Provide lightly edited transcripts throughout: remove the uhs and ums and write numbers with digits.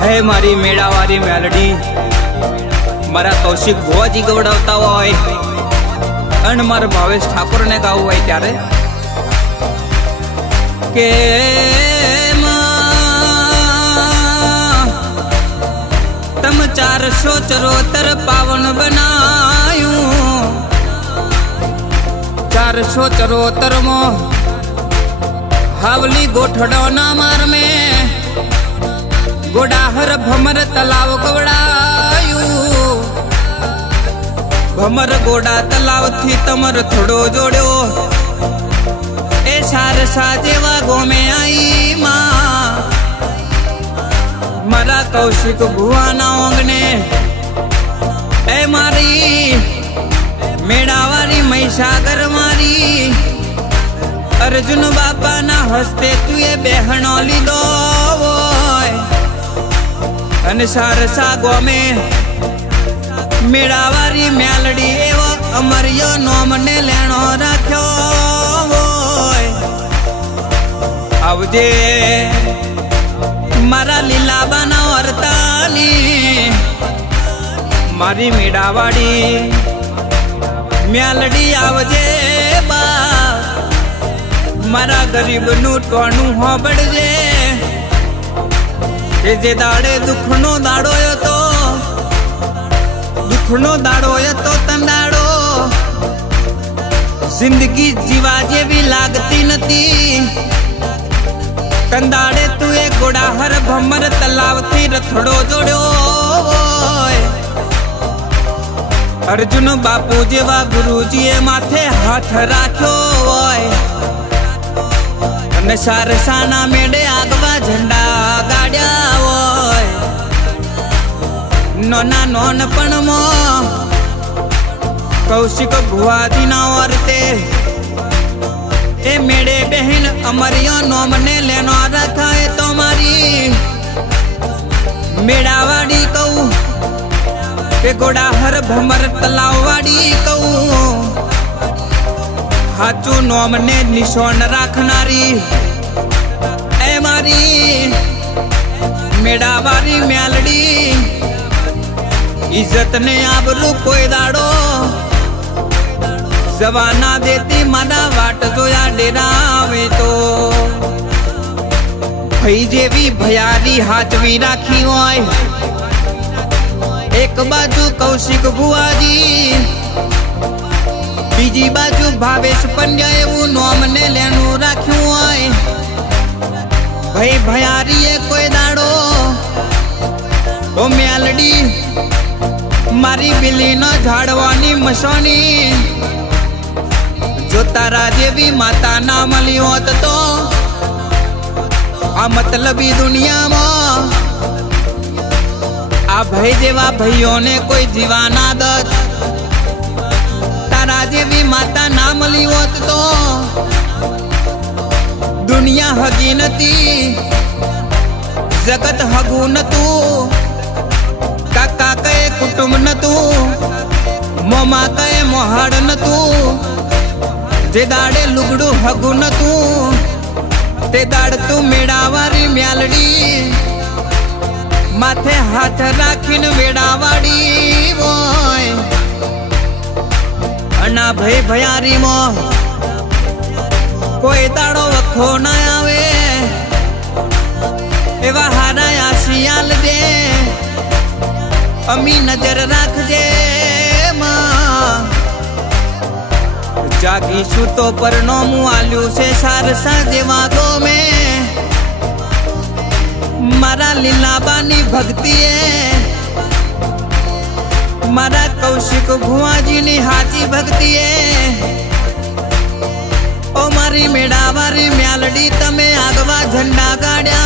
हे मारी मेड़ावारी मेलडी मारा कौशिक भुवाजी गवड़ावता होय अन मारा भावेश ठाकुर ने गावुं होय त्यारे के तम 474 पावन बनायू 474 मो हावली गोठड़ो ना मार में गोडाहर भमर तलाव गवड़ायू भमर गोडा तलाव थी तमर थोड़ो जोड़ो ए सारसा जेवा गोमे आई मां मारा कौशिक भुवाना ओंगने ए मारी मेड़ावारी महिसागर मारी अर्जुन बापा ना हस्ते तू ये बहनो लीधो अने सारसा गोमे मेड़ावारी मेलडी एवो अमरियो नोम ने लेनो राख्यो आवजे मारा लीलाबाना वर्तानी मारी मेड़ावाड़ी मेलडी आवजे बा मारा गरीब नु टोणू होबड़जे जे दाड़े दुखनो दाड़ो यो तो दुखनो दाड़ो यो तो तंदाड़ो जिंदगी जीवा जेवी लागती नती तंदाड़े तू एक गोडाहर भमर तलाव थी रथड़ो जोड़ो अर्जुन बापू जेवा गुरुजी ए माथे हाथ राख्यो अने सारसाना मेडे आगवा झंडा गाड्या नोना नोनपण मो कौशिक भुवाजी ना वर्ते ए मेड़े बहन अमरियो नोम ने लेनो रखा है तो मारी मेड़ावाड़ी कहू के गोडाहर भमर तलाववाड़ी कहू हाचू नोम ने निशान राखनारी ए मारी मेड़ावारी मेलडी इज्जत ने आबरू कोई दाड़ो जवाना देती मारा वाट जोया डेरावे तो भई जेवी भयारी हाचवी राखी होय एक बाजू कौशिक भुवाजी बीजी बाजू भावेश पंड्या एवं नोम ने लेनु राख्यू होय भई भयारी ए कोई दाड़ो ओ मेलडी मारी बिली न झाड़वानी मसोनी जो तारा जेवी माता ना मली होत तो आ मतलबी दुनिया में आ भाई जेवा भाइयों ने कोई जीवाना दत तारा जेवी माता ना मली होत तो दुनिया हगी नती जगत हगू न तू काका कहे कुटुंब न तू मोमा कहे मोहाड़ न तू जे दाड़े लुगड़ू हगू न तू ते दाड़ तू मेड़ावारी म्यालड़ी माथे हाथ राखीन वेड़ावाड़ी वोय अना भई भयारी मो कोई दाड़ो वखो ना आवे एवा हारा आशियाल दे अमी नजर राखजे मां जागी सूतो पर नोमू आल्यू से सारसा जेवा गो में मारा लीलाबानी भक्ति है मारा कौशिक भुवाजी नी हाची भक्ति है ओ मारी मेड़ावारी म्यालडी तमे आगवा झंडा गाड्या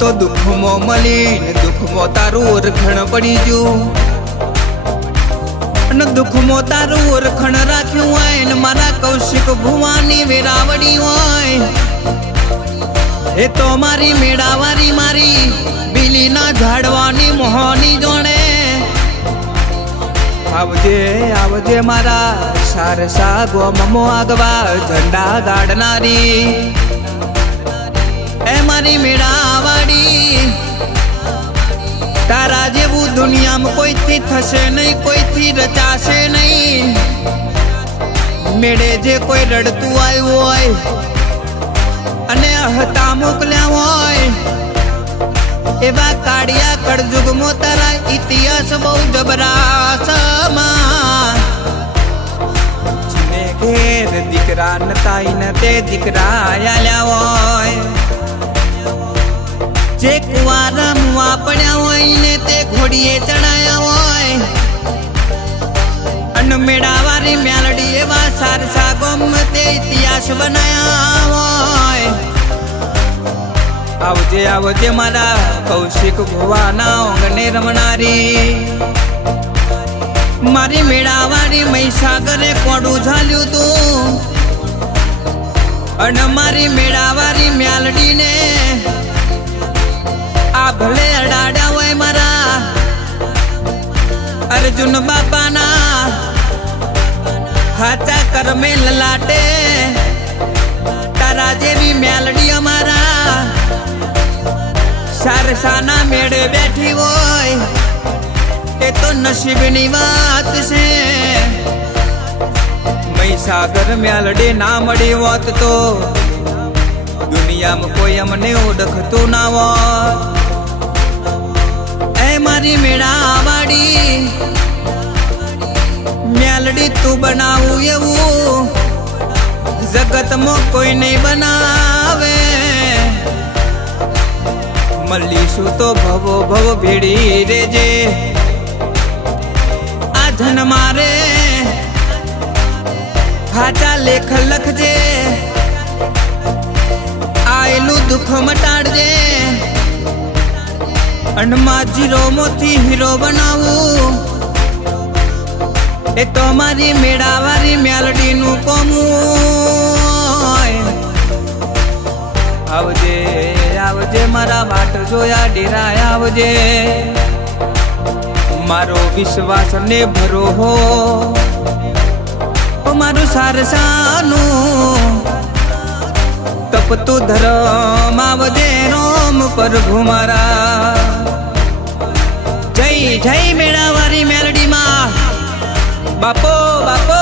तो दुख मो मलीन दुख मो तारू ओरखण पड़ी जू न दुख मो तारू ओरखण राख्यू आयन मारा कौशिक भुवानी वेरावड़ी होय ए तो मारी मेड़ावारी मारी बिली ना झाड़वानी मोहनी जोड़े આવજે આવજે મારા સારસા ગોમમો આગવા ઝંડા ગાડનારી એ મારી મેળાવાડી તારા જેવું દુનિયામાં કોઈથી થશે નહીં કોઈથી રચાશે નહીં મેળે જે કોઈ રડતું આવ્યું હોય અને હતા મોકલ્યા હોય એવા કાળિયા કળજુગમાં તારા ઇતિહાસ બહુ જબરાસમાં જીને ઘેર દીકરા નતાઈ ને તે દીકરા આલ્યા હોય જે કુંવારા મુવા પડ્યા હોય ને તે ઘોડીએ ચડાયા હોય અન મેળાવારી મેલડી એવા સારસા ગોમ તે ઇતિહાસ બનાયા હોય આવજે આવજે મારા કૌશિક ભુવાના ઓંગને રમનારી મારી મેળાવાળી મહીસાગરે કોડું ઝાલ્યું તું અને મારી મેળાવાળી મ્યાલડીને આ ભલે અડાડા હોય મારા અર્જુન બાપાના હાચા કરમે લલાટે તારા જેવી મ્યાલડી અમારા સારસાના મેળે બેઠી હોય એ તો નસીબની વાત છે મહીસાગર મ્યાલડે ના મળી હોત તો દુનિયામાં કોઈ અમને ઓળખતું ના હોત એ મારી મેળાવાડી મ્યાલડી તું બનાવું એવું જગતમાં કોઈ નહીં બનાવે મળીશું તો ભવો ભવ ભેડી રેજે આ ધન મારે હાચા લેખ લખજે આયેલું દુઃખ મટાડજે અણમાં જીરો મોથી હીરો બનાવું એ તો મારી મેળાવાળી મેલડીનું કોમું આવજે આવજે મારા વાટ જોયા ડેરા આવજે મારો વિશ્વાસ ને ભરો હો મારું સારસાનું તપતું ધરમ આવજે રોમ પ્રભુ મારા જય જય મેળાવાળી મેલડીમાં બાપો બાપો